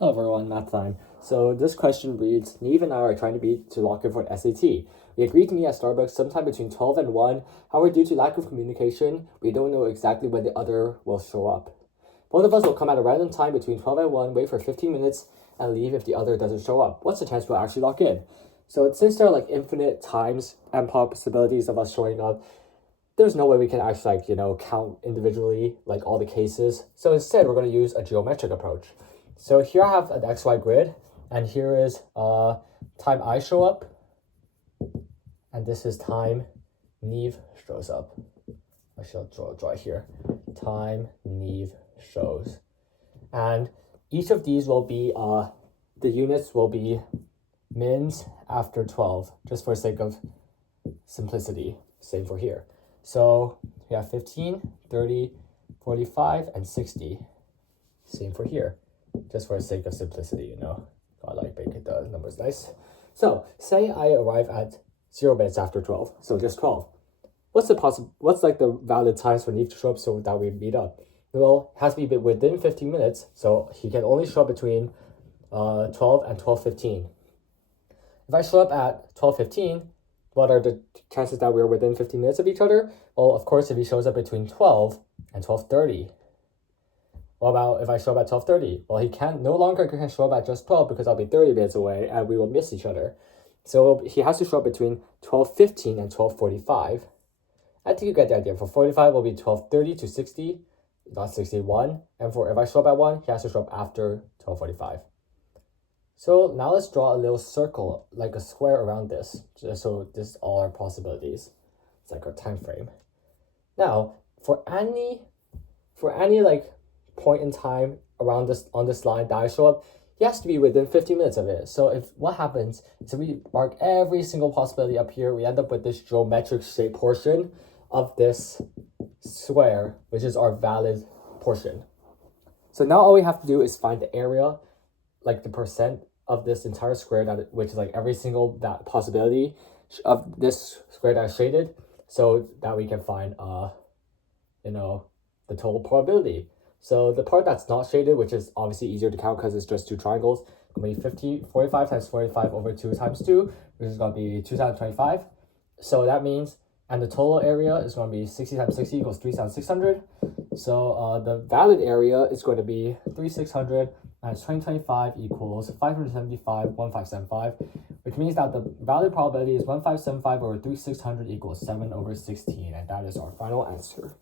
Hello everyone, math time. So this question reads, Neve and I are trying to lock in for an SAT. We agreed to meet at Starbucks sometime between 12 and 1. However, due to lack of communication, we don't know exactly when the other will show up. Both of us will come at a random time between 12 and 1, wait for 15 minutes, and leave if the other doesn't show up. What's the chance we'll actually lock in? So since there are like infinite times and possibilities of us showing up, there's no way we can actually count individually like all the cases. So instead, we're going to use a geometric approach. So here I have an XY grid, and here is time I show up, and this is time Neve shows up. I shall draw it here. Time Neve shows. And each of these will be, the units will be mins after 12, just for the sake of simplicity. Same for here. So we have 15, 30, 45, and 60. Same for here. Just for the sake of simplicity, I like making the numbers nice. So say I arrive at 0 minutes after 12, so just 12. What's the valid times for Neve to show up so that we meet up? Well, it has to be within 15 minutes, so he can only show up between 12 and 12:15. If I show up at 12:15, what are the chances that we're within 15 minutes of each other? Well, of course, if he shows up between 12 and 12:30. What about if I show up at 12:30? Well, he no longer can show up at just 12 because I'll be 30 minutes away and we will miss each other. So he has to show up between 12:15 and 12:45. I think you get the idea. For 45, it will be 12:30 to 60, not 61. And if I show up at 1, he has to show up after 12:45. So now let's draw a little circle, like a square around this, just so this is all our possibilities. It's like our time frame. Now, for any point in time around on this line that I show up, he has to be within 15 minutes of it. So what happens is if we mark every single possibility up here, we end up with this geometric shape portion of this square, which is our valid portion. So now all we have to do is find the area, like the percent of this entire square, which is like every single that possibility of this square that's shaded, so that we can find the total probability. So the part that's not shaded, which is obviously easier to count because it's just two triangles, going to be 45 times 45 over 2 times 2, which is going to be 2,025. So that means, and the total area is going to be 60 times 60 equals 3,600. So the valid area is going to be 3,600 times 2025 equals 575, 1575, which means that the valid probability is 1575 over 3,600 equals 7/16, and that is our final answer.